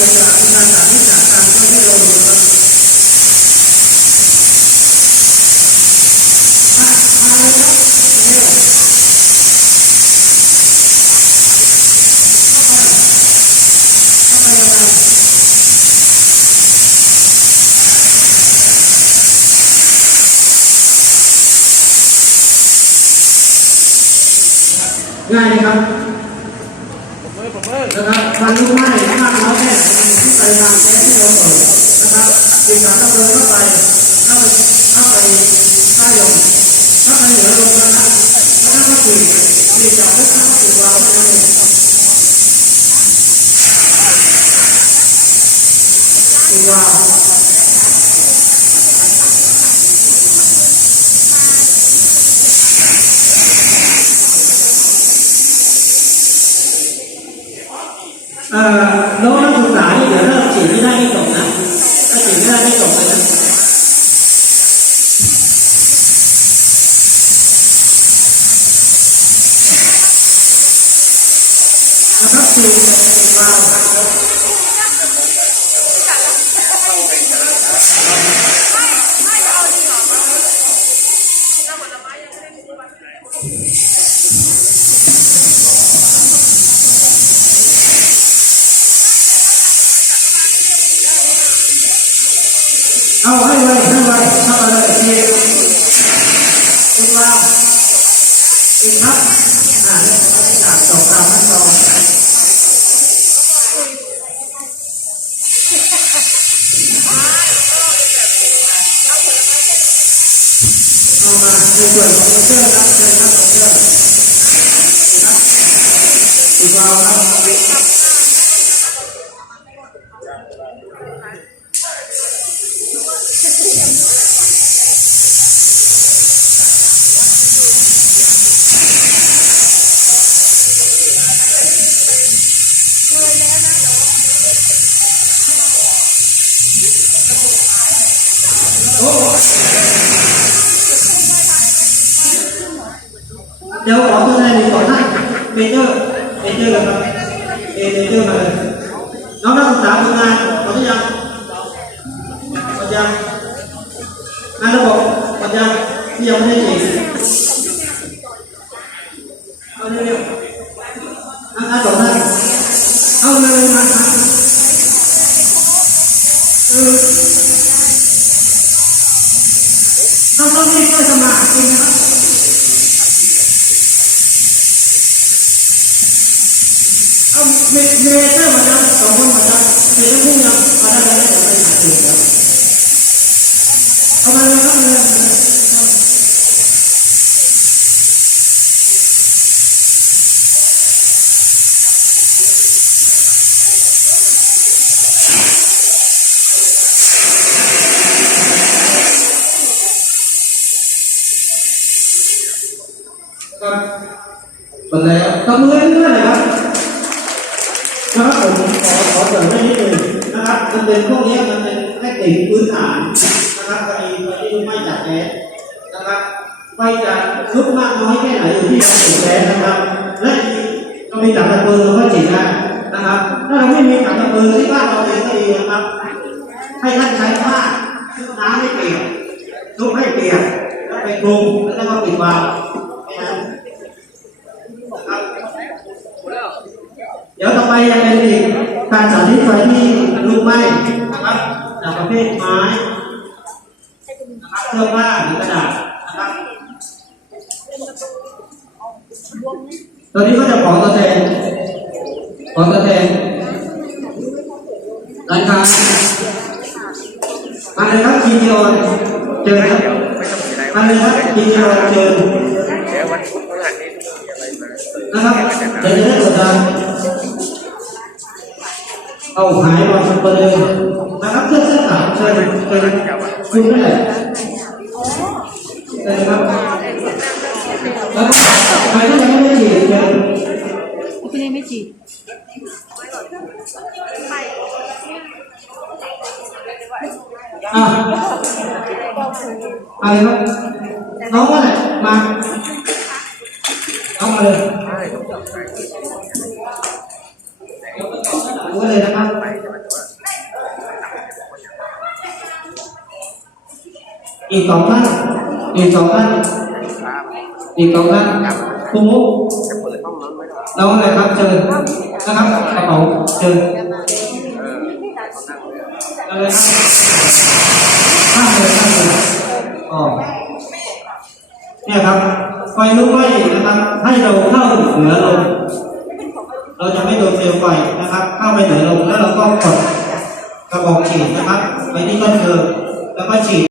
จากการสาธิตจากการที่ให้าดูครับอะมาเลยครับเราไปเข้าไปยังไงง่ายไหมครับ นะครับมันรู้ไหมมากน้อยแค่ไหนที่ปริมาณแก๊สที่เราเปิดนะครับจึงสามารถเดินเข้าไปเข้าไปเข้าไปใต้ลมถ้าไปเหนือลมแล้วนะแล้วถ้าก็คุยคุยจากพวกนั้นก็คือวางนั่นเองคือวาง เอ่อน้องนักศึกษานี่เดี๋ยวถ้าฉีดไม่ได้ไม่จบนะถ้าฉีดไม่ได้ไม่จบเลยนะนะครับคือ เอาให้ไวให้ไวเข้ามาเลยสี่สิบวาล์วอีกครับอ่าเรื่องของการจบตามขั้นตอนเอามาในส่วนของเชือกครับเชิญครับเชือกครับอีกวาวครับ เดี๋ยวขอตัวแทนอีกสองท่าน เอาเมเมเจอร์มาแล้วสองคนมาแล้วเมเจอร์พุ่งยังมาได้แล้วแต่ไม่ขาดถึงแล้วเอามาเลยครับมาเลยครับหมดแล้วตบมือให้เพื่อนหน่อยครับ นะครับผมขอขอเสริมให้นิดนึงนะครับมันเป็นพวกนี้มันเป็นเทคนิคพื้นฐานนะครับกรณีไฟที่ไม่จากแก๊สนะครับไฟจะลุกมากน้อยแค่ไหนอยู่ที่การติดแก๊สนะครับ และเรามีถังตะเกียงเราก็ฉีดได้นะครับ ถ้าเราไม่มีถังตะเกียงที่บ้านเราเองก็ดีนะครับให้ท่านใช้ผ้าชุบน้ำให้เปียกชุบให้เปียกแล้วไปคลุมแล้วก็ปิดวาล์วแค่นั้นนะครับ เดี๋ยวต่อไปจะเป็นอีกการสาธิตไฟที่ลุกไหม้นะครับจากประเภทไม้นะครับเสื้อผ้าหรือกระดาษนะครับตัวนี้ก็จะขอตัวแทนขอตัวแทนร้านค้ามาเลยครับทีเดียวเจอครับมาเลยครับทีเดียวเจอนพุธพฤหัสนี้ทุกคนมีอะไรมาเติมนะครับเดี๋ยวจะได้กดดัน เอาหายมาสักประเด็นนะครับเสื้อเสื้อขาวเชิญเชิญคุณได้เลยเลยครับแล้วก็ใครที่ยังไม่ได้ฉีดเชิญคุณยังไม่จีบอะอะไรครับน้องว่าไหนมา เอามาเลย รู้เลยนะครับอีกสองท่านอีกสองท่านอีกสองท่านครูมุกน้ออะไรครับเจอนะครับกระเป๋าเจอญอะครับข้ามเลยข้ามเลยอ๋อเนี่ยครับไฟลุกไหม้นะครับ ให้เราเข้าเหนือลม เราจะไม่โดนเซลวไฟนะครับ เข้าไปไหนลงแล้วเราก็กดกระบอกฉีดนะครับไปที่ต้นเพลิงแล้วก็ฉีด